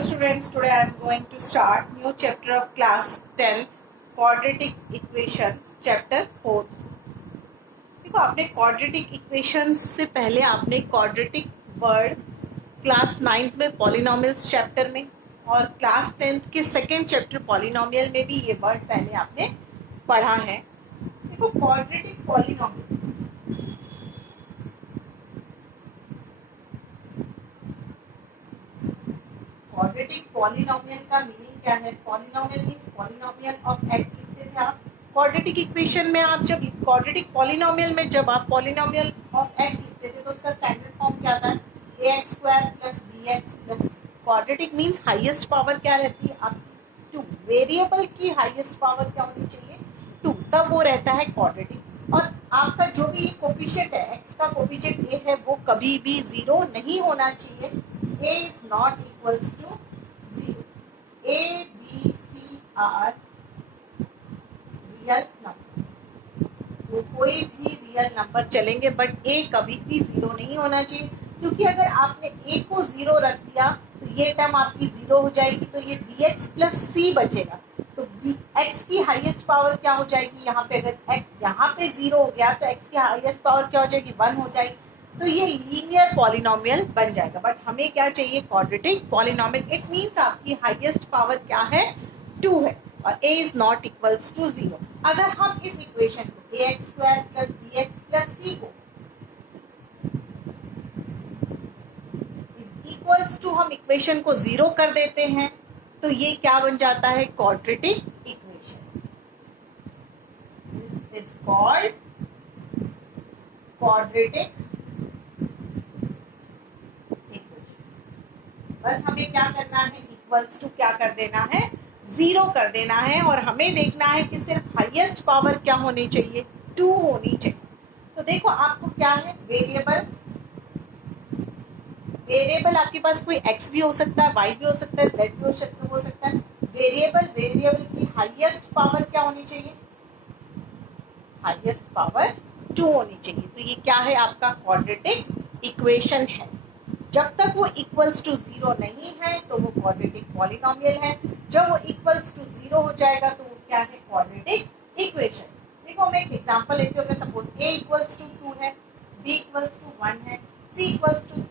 students, today I am going to start new chapter of class 10th quadratic equations chapter 4. देखो आपने quadratic equations से पहले आपने quadratic word class 9th में polynomials chapter में और क्लास 10th के सेकेंड चैप्टर पॉलिनोमियल में भी ये वर्ड पहले आपने पढ़ा है. देखो क्वाड्रेटिक पॉलिनोमियल, क्वाड्रेटिक पॉलिनोमियल का मीनिंग क्या है? Polynomial means polynomial of x लिखते थे आप. क्वाड्रेटिक इक्वेशन में आप जब क्वाड्रेटिक पॉलिनोमियल में जब आप पॉलिनोमियल ऑफ एक्स लिखते थे तो उसका स्टैंडर्ड फॉर्म क्या था? ax square plus bx plus. Quadratic means highest power क्या रहती है आपकी? 2. वेरिएबल की हाईएस्ट पावर क्या होनी चाहिए? 2. तब वो रहता है क्वाड्रेटिक. और आपका जो भी कोफिशिएंट है, x का कोफिशिएंट a है, वो कभी भी 0 नहीं होना चाहिए. a is not equals to 0. a, b, c are real number. वो कोई भी रियल नंबर चलेंगे बट a कभी भी 0 नहीं होना चाहिए, क्योंकि अगर आपने a को 0 रख दिया तो ये टर्म आपकी 0 हो जाएगी, तो ये bx प्लस c बचेगा. तो x की हाईएस्ट पावर क्या हो जाएगी? यहाँ पे अगर x यहाँ पे 0 हो गया तो x की हाईएस्ट पावर क्या हो जाएगी? 1 हो जाएगी. तो ये लीनियर पॉलिनोमियल बन जाएगा. बट हमें क्या चाहिए? Quadratic polynomial. इट मींस आपकी हाईएस्ट पावर क्या है? 2 है और a is not equals to 0. अगर हम इस इक्वेशन को ax square plus bx plus c को इक्वल्स टू हम इक्वेशन को 0 कर देते हैं तो ये क्या बन जाता है? Quadratic equation. This is called quadratic equation. बस हमें क्या करना है? इक्वल्स टू क्या कर देना है? 0 कर देना है. और हमें देखना है कि सिर्फ हाईएस्ट पावर क्या होनी चाहिए? 2 होनी चाहिए. तो देखो आपको क्या है? वेरिएबल. वेरिएबल आपके पास कोई x भी हो सकता है, y भी हो सकता है, z भी हो सकता है. वेरिएबल की हाईएस्ट पावर क्या होनी चाहिए? हाईएस्ट पावर 2 होनी चाहिए. तो ये क्या है? आपका क्वाड्रेटिक इक्वेशन है. जब तक वो इक्वल्स टू 0 नहीं है तो वो क्वाड्रेटिक पॉलिनोमियल है. जब वो इक्वल्स टू 0 हो जाएगा तो वो क्या है? Quadratic equation. देखो मैं एक एग्जांपल लेती हूँ. अगर सपोज a इक्वल्स टू 2 है, b इक्वल्स टू 1 है, c इक्वल्स टू 3.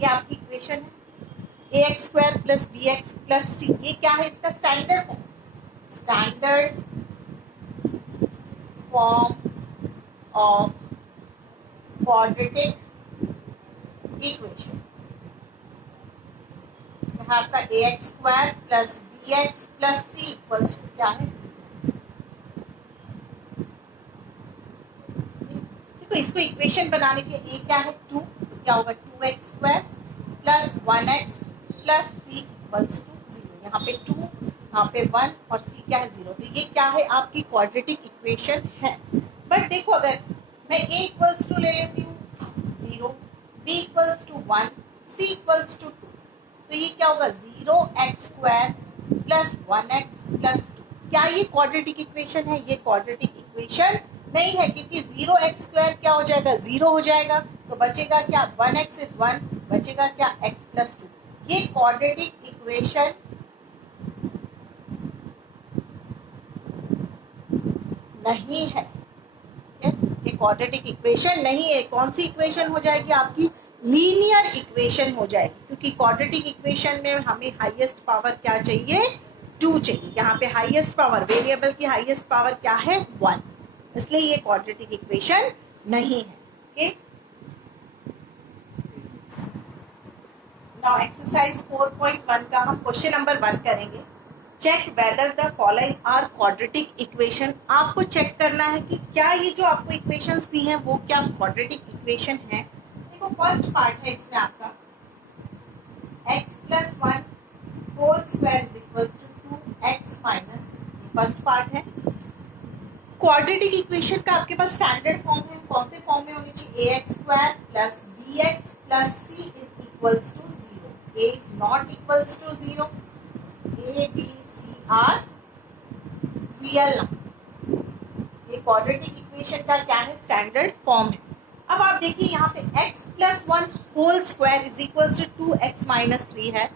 ये आपकी इक्वेशन है. ax square plus bx plus c. ये क्या है? इसका standard form. Standard form of quadratic equation. यहाँ आपका ax square plus bx plus c equals to क्या है? तो इसको इक्वेशन बनाने के लिए a क्या है? 2. तो क्या होगा? 2x square plus 1x plus 3 equals to 0. यहाँ पे 2, यहाँ पे 1 और c क्या है? 0. तो ये क्या है? आपकी क्वाड्रेटिक इक्वेशन है. बट देखो अगर मैं a इक्वल्स टू ले लेती हूँ 0, b equals to 1, c equals to 2. तो ये क्या होगा? 0x square plus 1x plus 2. क्या ये क्वाड्रेटिक इक्वेशन है? ये क्वाड्रेटिक इक्वेशन नहीं है, क्योंकि 0x स्क्वायर क्या हो जाएगा? 0 हो जाएगा. तो बचेगा क्या? 1x is 1. बचेगा क्या? x plus 2. ये क्वाड्रेटिक इक्वेशन नहीं है. ये क्वाड्रेटिक इक्वेशन नहीं है. कौन सी इक्वेशन हो जाएगी? आपकी लीनियर इक्वेशन हो जाएगी, क्योंकि क्वाड्रेटिक इक्वेशन में हमें हाईएस्ट पावर क्या चाहिए? 2 चाहिए. यहाँ पे हाईएस्ट पावर, वेरिएबल की हाईएस्ट पावर क्या है? 1. इसलिए ये क्वाड्रेटिक इक्वेशन नहीं है. ओके, नाउ एक्सरसाइज 4.1 का हम क्वेश्चन नंबर 1 करेंगे. Check whether the following are quadratic equation. आपको चेक करना है कि क्या ये जो आपको इक्वेशंस दी हैं वो क्या क्वाड्रेटिक इक्वेशन है. देखो फर्स्ट पार्ट है इसमें आपका x plus 1 whole square is equals to 2x minus. First part है. क्वाड्रेटिक इक्वेशन का आपके पास स्टैंडर्ड फॉर्म है. कौन से फॉर्म में होनी चाहिए? ax square plus bx plus c is equals to 0. a is not equals to 0. a b c are real number. ये क्वाड्रेटिक इक्वेशन का क्या है? स्टैंडर्ड फॉर्म है. अब आप देखिए यहाँ पे x plus one whole square is equal to 2x minus 3 है,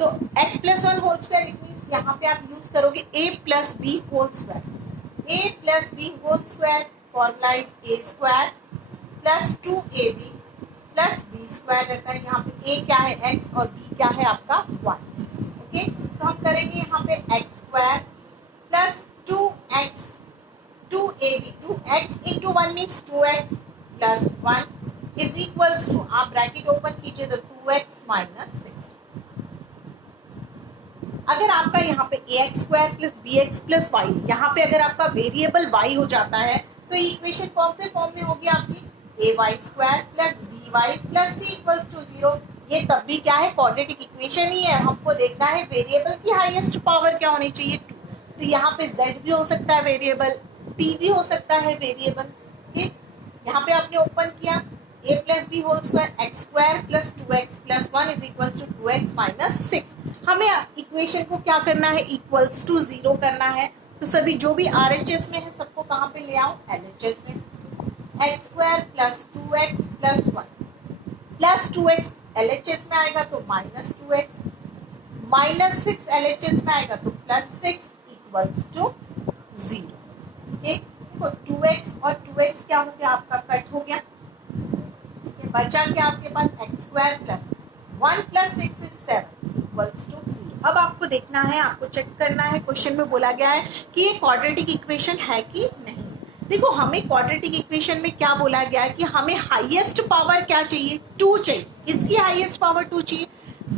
तो x plus one whole square it means यहाँ पे आप यूज करोगे a plus B whole square. a plus B whole square formula is a square plus 2ab plus B square रहता है। यहाँ पे a क्या है x और b क्या है आपका 1। ओके, तो हम करेंगे यहाँ पे x square plus 2x 2ab 2x into 1 means 2x plus 1 is equals to, आप ब्रैकेट ओपन कीजिए तो 2x माइनस 6। अगर आपका यहाँ पे ax square plus bx plus y, यहाँ पे अगर आपका वेरिएबल y हो जाता है तो इक्वेशन कौन से फॉर्म में होगी आपकी, ay square plus by plus c equals to 0। ये तब भी क्या है, क्वाड्रेटिक इक्वेशन ही है। हमको देखना है वेरिएबल की हाईएस्ट पावर क्या होनी चाहिए 2। तो यहाँ पे z भी हो सकता है वेरिएबल, t भी हो सकता है वेरिएबल। ठीक, यहाँ पे आपने ओपन किया a plus B whole square X square plus 2x plus 1 is equals to 2x minus 6। हमें इक्वेशन को क्या करना है, इक्वल्स टू 0 करना है। तो सभी जो भी RHS में है सबको कहाँ पे ले आओ, LHS में। X square plus 2x plus 1 plus 2x LHS में आएगा तो माइनस 2x माइनस 6 LHS में आएगा तो प्लस 6 इक्वल्स टू 0। ठीक, देखो 2x और 2x क्या हो गया, आपका कट हो गया। बचा क्या आपके पास, x square plus 1 plus 6 is 7 equals to 0। अब आपको देखना है, आपको चेक करना है, क्वेश्चन में बोला गया है कि ये क्वाड्रेटिक इक्वेशन है कि नहीं। देखो हमें क्वाड्रेटिक इक्वेशन में क्या बोला गया है कि हमें हाईएस्ट पावर क्या चाहिए, 2 चाहिए। किसकी हाईएस्ट पावर 2 चाहिए,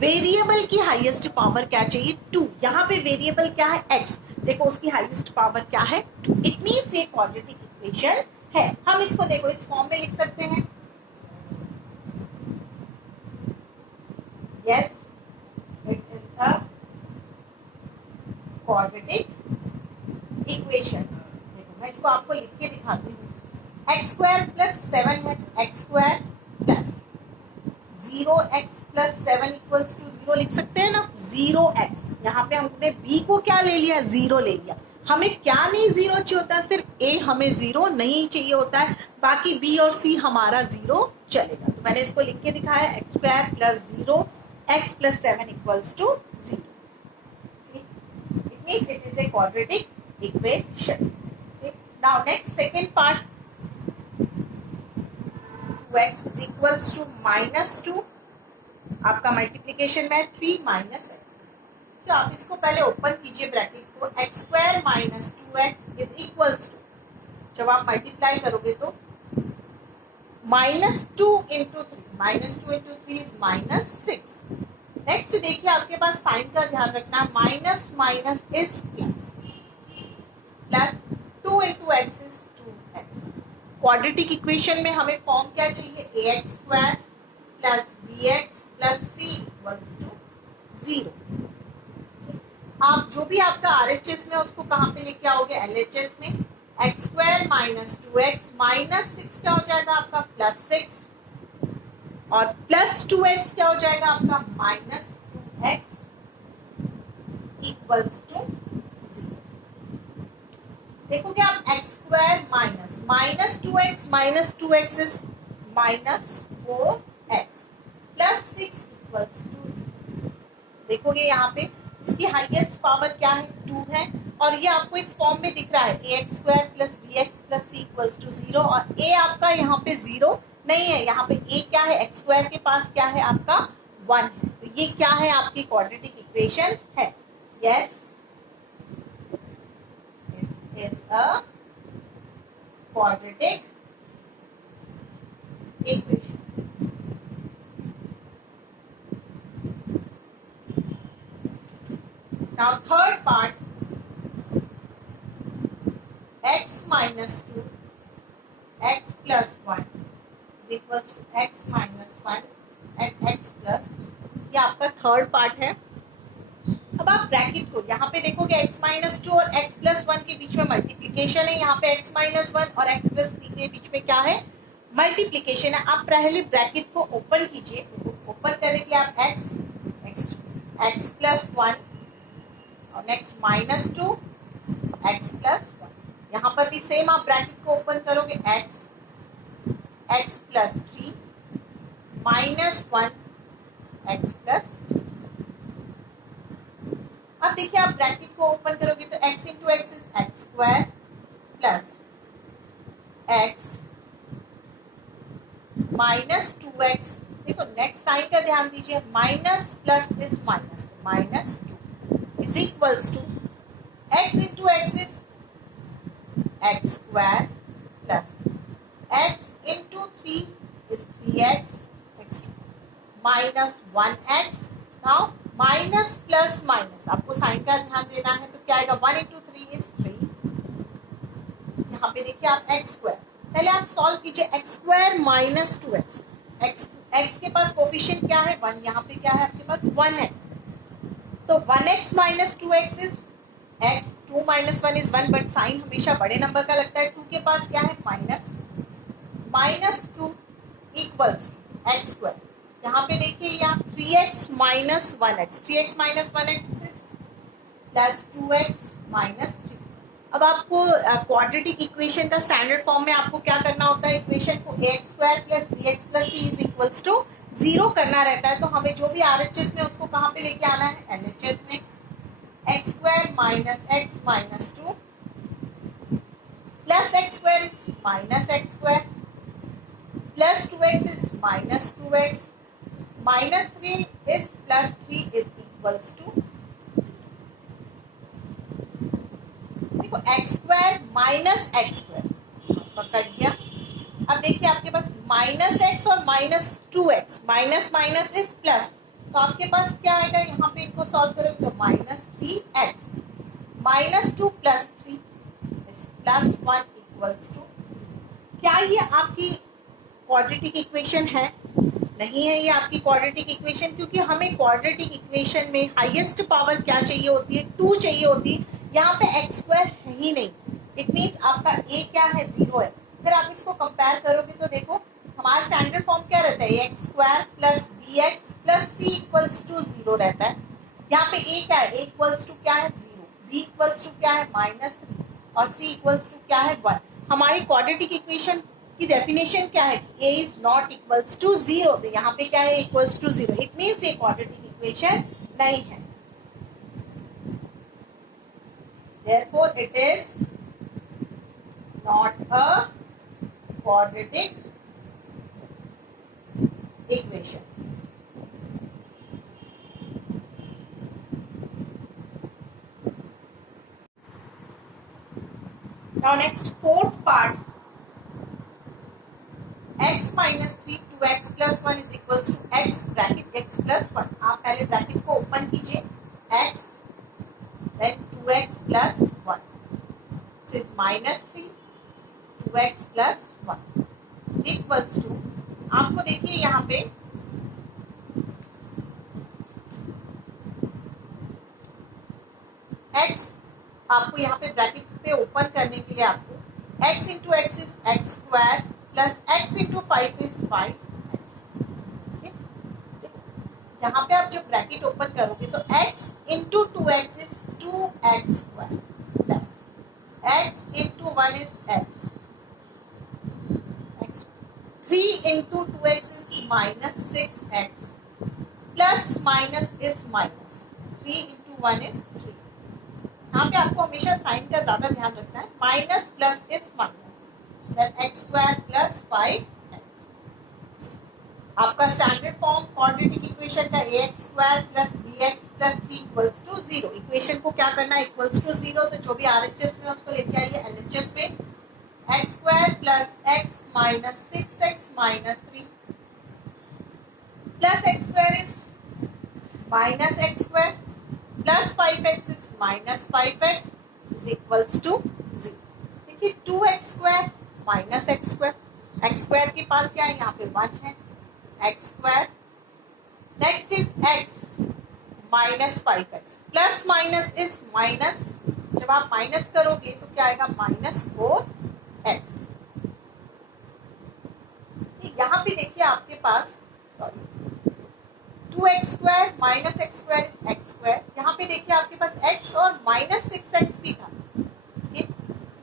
वेरिएबल की हाईएस्ट पावर क्या चाहिए 2। यहाँ पे वेरिएबल क्या है x, देखो उसकी हाईएस्ट पावर क्या है 2। इट मीन्स ये क्वाड्रेटिक इक्वेशन है। हम इसको देखो इस फॉर्म में लिख सकते हैं, yes it is a quadratic equation। देखो मैं इसको आपको लिख के दिखाती हूँ। एक्स स्क्वायर प्लस 7 है, x square plus 0x plus 7 equals to 0 लिख सकते हैं ना। 0x, यहाँ पे हमने b को क्या ले लिया, 0 ले लिया। हमें क्या नहीं 0 चाहिए होता, सिर्फ a हमें 0 नहीं चाहिए होता है, बाकी b और c हमारा 0 चलेगा। तो मैंने इसको लिख के दिखाया, x square plus 0 x plus 7 equals to 0. Okay. It means it is a quadratic equation. Okay. Now next second part, 2x is equals to minus 2. आपका मल्टीप्लीकेशन में 3 माइनस एक्स। तो आप इसको पहले ओपन कीजिए ब्रैकेट को, X square minus 2x is equals to, जब आप मल्टीप्लाई करोगे तो minus 2 into 3, minus 2 into 3 is minus 6। Next देखिए आपके पास साइन का ध्यान रखना, minus minus is plus, plus 2 into x is 2x। Quadratic equation में हमें फॉर्म क्या चाहिए, ax square plus bx plus c equals to 0। आप जो भी आपका RHS में उसको कहाँ पे लेके आओगे, LHS में। X square minus 2x minus 6 क्या हो जाएगा आपका, प्लस 6 और प्लस 2x क्या हो जाएगा आपका, माइनस 2x इक्वल्स टू 0। देखोगे आप X square minus minus 2x is minus 4x plus 6 equals to 0। देखोगे यहाँ पे इसकी हाईएस्ट पावर क्या है, 2 है, और ये आपको इस फॉर्म में दिख रहा है, ax square plus bx plus c equals to 0। और a आपका यहाँ पे 0 नहीं है, यहाँ पे a क्या है, एक्स स्क्वायर के पास क्या है आपका 1 है। तो ये क्या है, आपकी क्वाड्रेटिक इक्वेशन है। Yes, it is a quadratic equation. Now third part, x minus 2 x plus 1 is equals to x minus 1 and x plus, ये आपका थर्ड पार्ट है। अब आप ब्रैकेट को यहाँ पे देखोगे, x माइनस 2 और x प्लस 1 के बीच में मल्टीप्लीकेशन है, यहाँ पे x माइनस 1 और x प्लस 3 के बीच में क्या है, मल्टीप्लीकेशन है। आप पहले ब्रैकेट को ओपन कीजिए, ओपन करने के लिए आप x प्लस 1 और नेक्स्ट माइनस 2 x प्लस 1, यहाँ पर भी सेम आप ब्रैकेट को ओपन करोगे, x plus 3 minus 1 x plus. अब देखिए आप ब्रैकेट को ओपन करोगे तो x into x is x square plus x minus 2x। देखो नेक्स्ट साइन का ध्यान दीजिए, minus plus is minus, minus 2 is equals to x into x is x square plus x into 3 is 3x x2 minus 1x। Now minus plus minus, आपको sign का ध्यान देना है, तो क्या आएगा 1 इंटू 3 इज 3। यहाँ पे देखिए आप एक्स स्क्वायर, पहले आप सॉल्व कीजिए x square minus 2x। X के पास कोफिशिएंट क्या है 1, यहाँ पे क्या है आपके पास 1 है, तो 1x minus 2x is x, 2 minus 1 is 1, but sign हमेशा बड़े नंबर का लगता है। 2 के पास क्या है minus 2 equals to x square. यहाँ पे देखिए यहाँ 3x minus 1x, 3x minus 1x is plus 2x minus 3। अब आपको क्वाड्रेटिक इक्वेशन का स्टैंडर्ड फॉर्म में आपको क्या करना होता है, इक्वेशन को ax square plus bx plus c is equals to 0 करना रहता है। तो हमें जो भी RHS में उसको कहाँ पे लेके आना है, LHS में। x square minus x minus 2 plus x square is minus x square plus 2x is minus 2x minus 3 is plus 3 is equals to, देखो x square minus x square आपका कट गया। अब देखिए आपके पास माइनस एक्स और minus 2x, minus minus is plus, तो आपके पास क्या आएगा, यहाँ पे इनको सॉल्व करोगे तो minus 3x minus 2 plus 3 is plus 1 equals to. क्या ये आपकी क्वाड्रेटिक इक्वेशन है? नहीं है ये आपकी क्वाड्रेटिक इक्वेशन, क्योंकि हमें क्वाड्रेटिक इक्वेशन में हाईएस्ट पावर क्या चाहिए होती है, 2 चाहिए होती है। यहाँ पे एक्स स्क्वायर है ही नहीं, इट मीन्स आपका ए क्या है 0 है। अगर आप इसको कंपेयर करोगे तो देखो हमारा स्टैंडर्ड फॉर्म क्या रहता है, x square plus b x plus c equals to 0 रहता है। यहाँ पे ए क्या है, ए इक्वल्स टू क्या है 0, बी इक्वल्स टू क्या है माइनस 3 और सी इक्वल्स टू क्या है 1। हमारी क्वाड्रेटिक इक्वेशन की डेफिनेशन क्या है, ए इज नॉट इक्वल्स टू 0, तो यहाँ पे क्या है इक्वल्स टू 0, इट मीन्स ये क्वाड्रेटिक इक्वेशन नहीं है। Therefore, it is not a quadratic equation. Now, next fourth part, x minus 3 2x plus 1 is equals to x bracket x plus 1। आप पहले ब्रैकेट को ओपन कीजिए, x then 2x plus 1, so is minus 3 2x plus 1 is equals to, आपको देखिए यहाँ पे x, आपको यहाँ पे ब्रैकेट पे ओपन करने के लिए आपको x into x is x square plus x into 5 is 5x। यहाँ पे आप जब ब्रैकेट ओपन करोगे तो x into 2x is 2x square plus x into 1 is x, 3 into 2x is minus 6x plus minus is minus, 3 into 1 is 3। यहाँ पे आपको हमेशा साइन का ज्यादा ध्यान रखना है, minus plus is minus, then x square plus 5x। आपका स्टैंडर्ड फॉर्म क्वाड्रेटिक इक्वेशन का ax square plus bx plus c equals to 0। Equation को क्या करना है, इक्वल्स टू 0, तो जो भी RHS में उसको लेके आइए LHS में। x square plus x minus 6x minus 3 plus x square is minus x square plus 5x is minus 5x is equals to 0। देखिए 2x square minus x square, x square के पास क्या है, यहाँ पे 1 है, x square, next is x minus 5x plus minus is minus, जब आप माइनस करोगे तो क्या आएगा माइनस 4x। यहाँ पे देखिए आपके पास 2x square minus x square is x square, यहाँ पे देखिए आपके पास x और माइनस 6x भी था,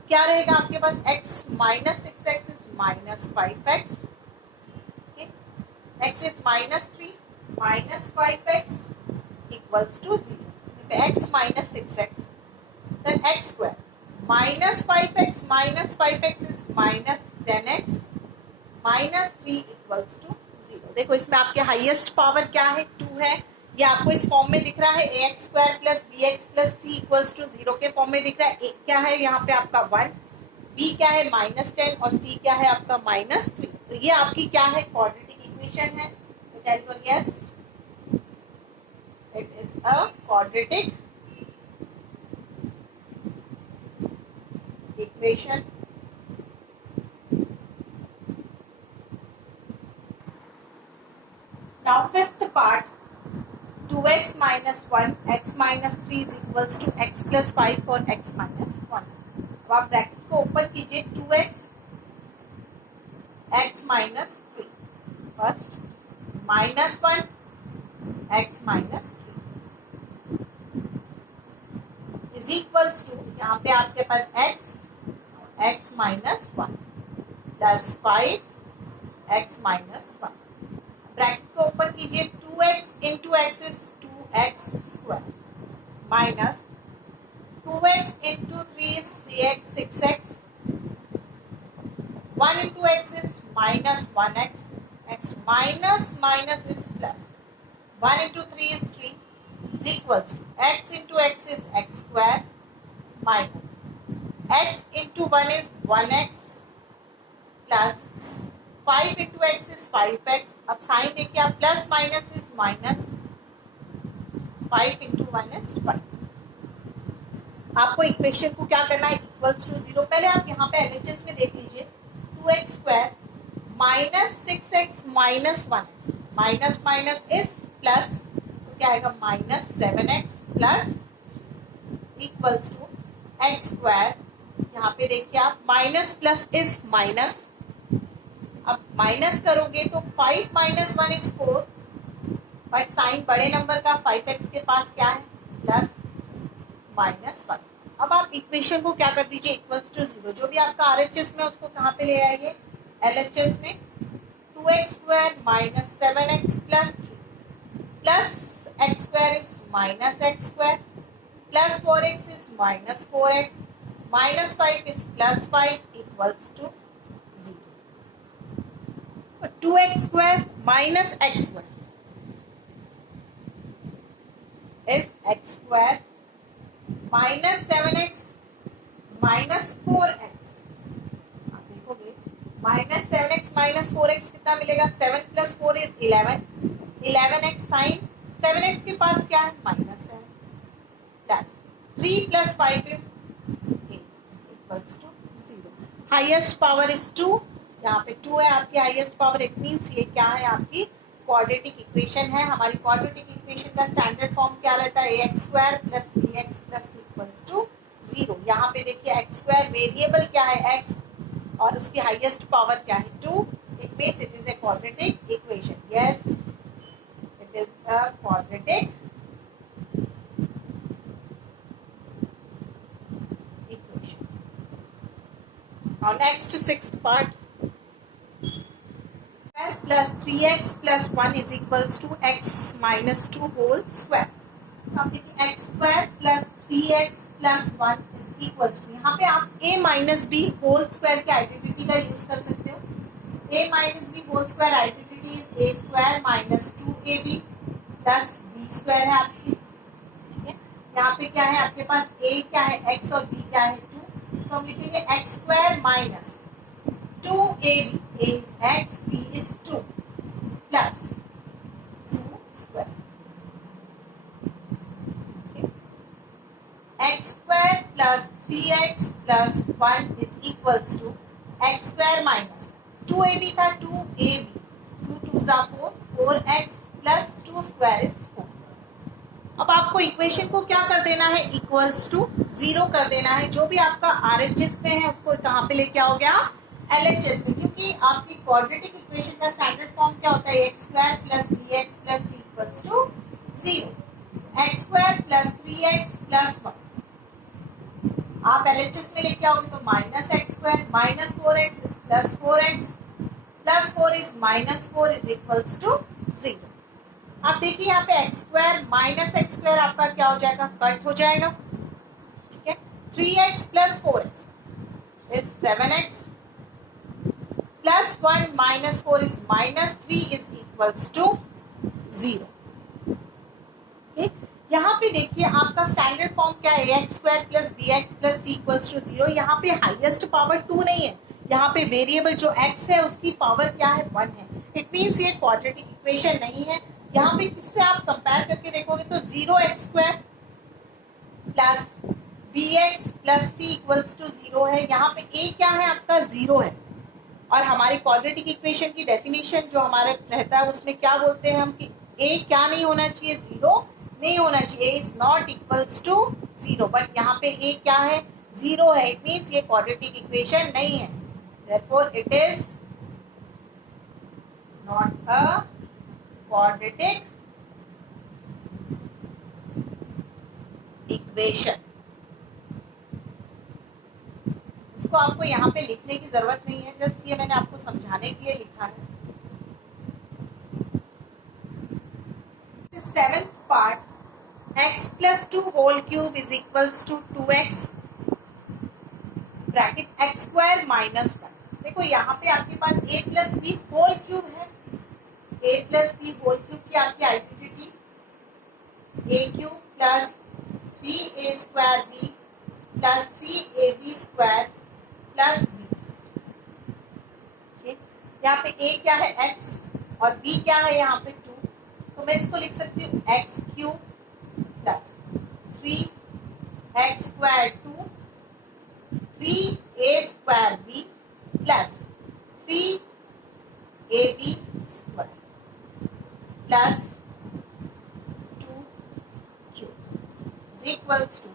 क्या रहेगा आपके पास, x minus 6x is minus 5x Next is -3 minus 5x equals to 0. X minus 6x. Then x square. Minus 5x is minus 10x minus 3 equals to 0. देखो इसमें आपके हाईएस्ट पावर क्या है, 2 है. ये आपको इस फॉर्म में दिख रहा है ax square plus bx plus c equals to 0 के फॉर्म में दिख रहा है. a क्या है यहाँ पे आपका 1, b क्या है -10 और c क्या है आपका -3. तो ये आपकी क्या है, क्वाड्रेटिक इक्वेशन है. तो tell your yes, it is a quadratic equation. Now fifth part, 2x minus 1 x minus 3 is equals to x plus 5 for x minus 1. अब आप ब्रैकेट को ओपन कीजिए, 2x x minus 3 first minus 1 x minus 3 is equals to, यहाँ पे आपके पास x minus 1 plus 5 x minus 1. Bracket को open कीजिए, 2x into x is 2x square minus 2x into 3 is 6x 1 into x is minus 1x x minus minus is plus 1 into 3 is 3 is equals to x into x is x square minus x into 1 is 1x plus 5 into x is 5x. अब sign देखिए आप, plus minus is minus, 5 into 1 is 5. आपको equation को क्या करना है, equals to 0. पहले आप यहाँ पे एलएचएस में देख लीजिए, 2x square minus 6x minus 1x minus minus is plus, तो क्या आएगा minus 7x plus equals to x square. यहाँ पे देखिए आप, माइनस प्लस इज माइनस, अब माइनस करोगे तो 5 माइनस 1 इज 4, बट साइन बड़े नंबर का 5x के पास क्या है, प्लस माइनस 1. अब आप इक्वेशन को क्या कर दीजिए, इक्वल्स टू 0. जो भी आपका आरएचएस में उसको कहाँ पे ले आइए, एलएचएस में. 2x square minus 7x plus 3 plus x square is minus x square plus 4x is minus 4x minus 5 is plus 5 equals to 2x square minus x square is x square minus 7x minus 4x. आप देखोगे minus 7x minus 4x कितना मिलेगा, 7 plus 4 is 11, 11x sin 7x के पास क्या है, minus 7 plus 3 plus 5 is 8 equals to 0. Highest power is 2. यहाँ पे 2 है आपकी हाईएस्ट पावर. इट मींस ये क्या है, आपकी क्वाड्रेटिक इक्वेशन है. हमारी क्वाड्रेटिक इक्वेशन का स्टैंडर्ड फॉर्म क्या रहता है, ax square plus bx plus c equals to 0. यहाँ पे देखिए x स्क्वायर वेरिएबल क्या है x और उसकी हाईएस्ट पावर क्या है 2. It means it is a quadratic equation. Yes, it is a quadratic equation. Now next sixth part, plus 3x plus 1 is equals to x minus 2 whole square. अब देखिए x square plus 3x plus 1 is equals to, यहाँ पे आप a minus b whole square की identity का use कर सकते हो. a minus b whole square identity is a square minus 2ab plus b square है आपकी. ठीक है, यहाँ पे क्या है आपके पास, a क्या है x और b क्या है 2. तो हम लिखेंगे x square minus 2ab is x, b is 2 plus 2 square. Okay. X square plus 3x plus 1 is equals to x square minus 2ab था 2ab, 2 2s are 4, 4x plus 2 square is 4. अब आपको equation को क्या कर देना है, equals to 0 कर देना है. जो भी आपका आरएचएस में है उसको कहाँ पे लेके आओगे आप, एलएचएस में. क्योंकि आपकी क्वाड्रेटिक इक्वेशन का स्टैंडर्ड फॉर्म क्या होता है, x square plus b x plus c equals to 0. X square plus 3x plus 1 आप एलएचएस में लेके आओगे तो minus x square minus 4x plus 4x plus 4 is minus 4 is equals to 0। आप देखिए यहाँ पे x square minus x square आपका क्या हो जाएगा, कट हो जाएगा, ठीक है। 3x plus 4x is 7x plus 1 minus 4 is minus 3 is equals to 0। यहाँ पे देखिए आपका स्टैंडर्ड फॉर्म क्या है, x square plus b x plus c equals to 0। यहाँ पे हाईएस्ट पावर 2 नहीं है, यहाँ पे वेरिएबल जो x है उसकी पावर क्या है, 1 है। इट मीन्स ये क्वाड्रेटिक इक्वेशन नहीं है। यहाँ पे किससे आप कंपेयर करके देखोगे तो 0x square plus b x plus c equals to 0 है। यहाँ पे a क्या है आपका, 0 है। और हमारे क्वाड्रेटिक इक्वेशन की डेफिनेशन जो हमारे रहता है उसमें क्या बोलते हैं हम कि a क्या नहीं होना चाहिए, 0 नहीं होना चाहिए, is not equals to 0। But यहाँ पे a क्या है, 0 है। इट मीन्स ये क्वाड्रेटिक इक्वेशन नहीं है, therefore it is not a quadratic equation। इसको आपको यहाँ पे लिखने की जरूरत नहीं है, जस्ट ये मैंने आपको समझाने के लिए लिखा है। Seventh part, x plus 2 whole cube is equals to 2x bracket x square minus 1। देखो यहाँ पे आपके पास a plus B whole cube है, a plus B whole cube की आपकी identity a cube plus 3a square b plus 3ab square plus b। यहाँ पे a क्या है, x और b क्या है यहाँ पे 2, तो मैं इसको लिख सकती हूँ x cube plus 3x square 2 3a square b plus 3ab square plus 2q is equals to.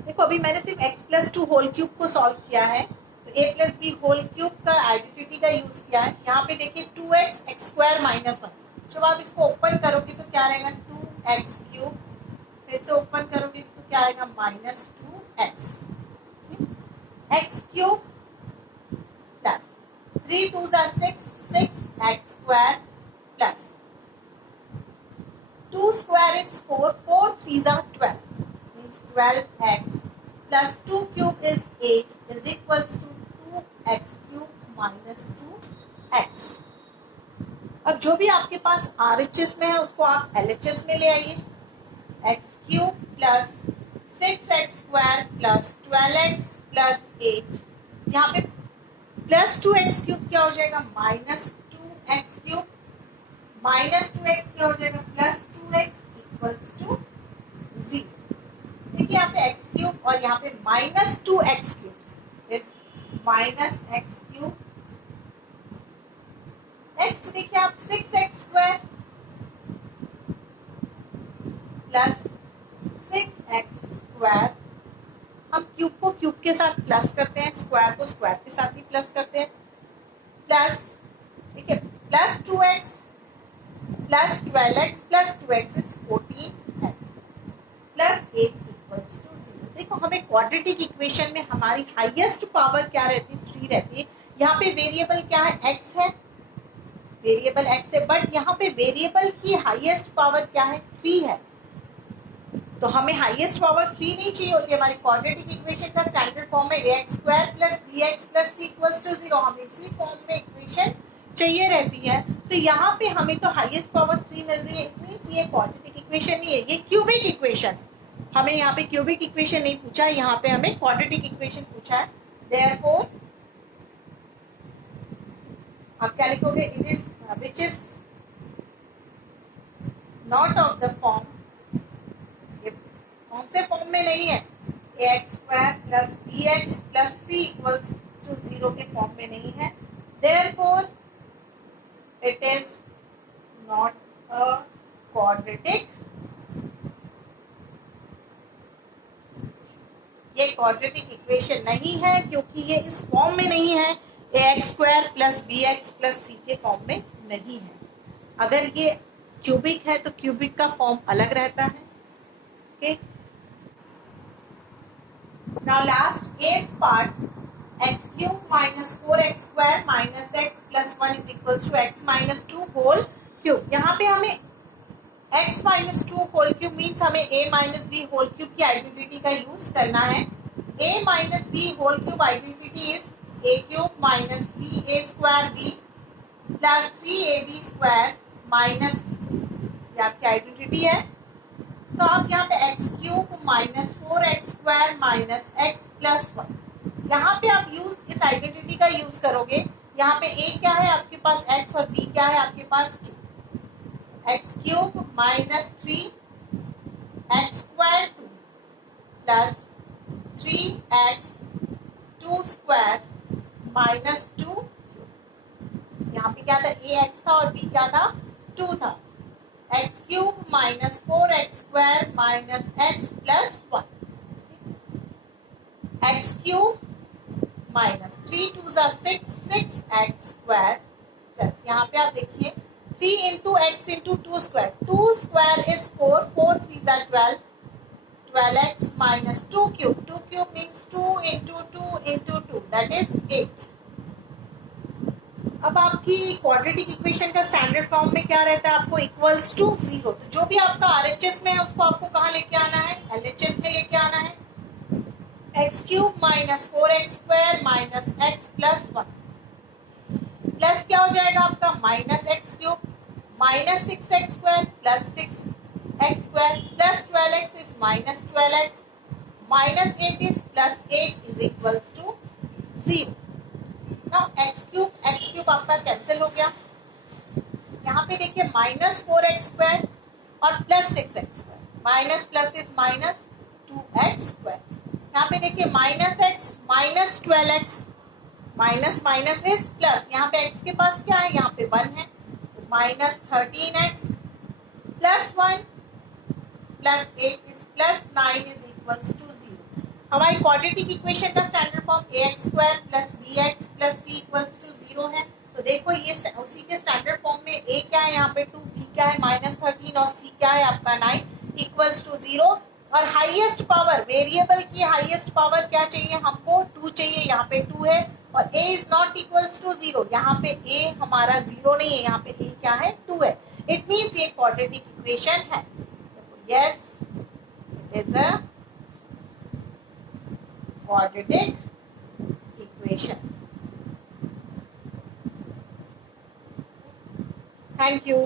देखो अभी मैंने सिर्फ x प्लस 2 होल क्यूब को सॉल्व किया है, तो a plus B whole cube का आइडेंटिटी का यूज किया है। यहाँ पे देखिए 2x x स्क्वायर माइनस 1, जब आप इसको ओपन करोगे तो क्या रहेगा, 2x क्यूब, फिर से ओपन करोगे तो क्या आएगा, minus 2x x cube plus 3 2 6 6x square plus 2 square is 4 4 3 12 means 12x plus 2 cube is 8 is equals to 2x cube minus 2x। अब जो भी आपके पास RHS में है उसको आप LHS में ले आइए। x cube plus 6x square plus 12x plus 8, यहाँ पे प्लस 2x क्यूब क्या हो जाएगा, minus 2x cube minus 2x क्या हो जाएगा, प्लस 2x इक्वल्स टू 0। देखिए यहाँ पे x क्यूब और यहाँ पे minus 2x cube is minus x cube. Next देखिए आप 6x square plus 6x square, हम क्यूब को क्यूब के साथ प्लस करते हैं, स्क्वायर को स्क्वायर के साथ भी प्लस करते हैं, प्लस ठीक है plus 2x plus 12x plus 2x is 14x plus 8 equals to 0। देखो हमें क्वाड्रेटिक इक्वेशन में हमारी हाईएस्ट पावर क्या रहती है, 3 रहती है। यहाँ पे वेरिएबल क्या है, x है, वेरिएबल x है, बट यहाँ पे वेरिएबल की हाईएस्ट पावर क्या है, 3 है। तो हमें हाईएस्ट पावर 3 नहीं चाहिए होती, हमारी क्वाड्रेटिक इक्वेशन का स्टैंडर्ड फॉर्म है ax square plus bx plus c equals to 0। हमें इसी फॉर्म में इक्वेशन चाहिए रहती है, तो यहाँ पे हमें तो हाईएस्ट पावर 3 मिल रही है। इट मींस ये क्वाड्रेटिक इक्वेशन नहीं है, ये क्यूबिक इक्वेशन है। हमें यहाँ पे क्यूबिक इक्वेशन नहीं पूछा है, यहाँ पे हमें क्वाड्रेटिक इक्वेशन पूछा है। देयरफॉर आप क्या लिखोगे, it is which is not of the form, कौन से फॉर्म में नहीं है, ax square plus bx plus c equals to 0 के फॉर्म में नहीं है। Therefore it is not a quadratic, ये क्वाड्रेटिक इक्वेशन नहीं है क्योंकि ये इस फॉर्म में नहीं है, ax square plus bx plus c के फॉर्म में नहीं है। अगर ये क्यूबिक है तो क्यूबिक का फॉर्म अलग रहता है। Okay, now last 8th part, x cube minus 4x square minus x plus 1 is equals to x minus 2 whole cube. यहाँ पे हमें x minus 2 whole cube means हमें a minus b whole cube की identity का use करना है। a minus b whole cube identity is a cube minus 3a square b plus 3ab square minus, ये आपकी आइडेंटिटी है। तो आप यहाँ पे x cube minus 4x square minus x plus 1, यहाँ पे आप यूज इस आइडेंटिटी का यूज करोगे। यहाँ पे a क्या है आपके पास x और b क्या है आपके पास 2, x cube minus 3x square 2 plus 3x 2 square minus 2। यहाँ पे क्या था, a x था और b क्या था 2 था। X cube minus 4x square minus x plus 1, x cube minus 3 2 6 6x square plus, यहाँ पे आप देखिए 3 into x into 2 square, 2 square is 4, 4 3 12, 12x minus 2 cube, 2 cube means 2 into 2 into 2 that is 8। अब आपकी क्वाड्रेटिक इक्वेशन का standard form में क्या रहता है, आपको इक्वल्स टू 0। तो जो भी आपका आरएचएस में है उसको आपको कहाँ लेके आना है, एलएचएस में लेके आना है। X cube minus 4x square minus x plus 1 plus क्या हो जाएगा आपका minus x cube minus 6x square plus 6x square plus 12x is minus 12x minus 8 is plus 8 is equals to 0। Now x cube आपका cancel हो गया। यहाँ पे देखिए माइनस 4x स्क्वायर और plus 6x square, minus plus is minus 2x square. यहाँ पे देखिए minus x minus 12x, minus minus is plus, यहाँ पे x के पास क्या है, यहाँ पे 1 है, तो minus 13x plus 1 plus 8 is plus 9 is equals to 0। हमारी क्वाड्रेटिक इक्वेशन का standard form ax square plus bx plus c equals to 0 है। तो देखो ये उसी के स्टैंडर्ड फॉर्म में a क्या है यहाँ पे 2, b क्या है माइनस 13 और c क्या है आपका 9 इक्वल्स टू 0। और हाईएस्ट पावर, वेरिएबल की हाईएस्ट पावर क्या चाहिए हमको, 2 चाहिए, यहाँ पे 2 है और a is not equals to 0, यहाँ पे a हमारा 0 नहीं है, यहाँ पे a क्या है 2 है। इट मीन्स ये क्वाड्रेटिक इक्वेशन है। Yes it is a quadratic equation. Thank you.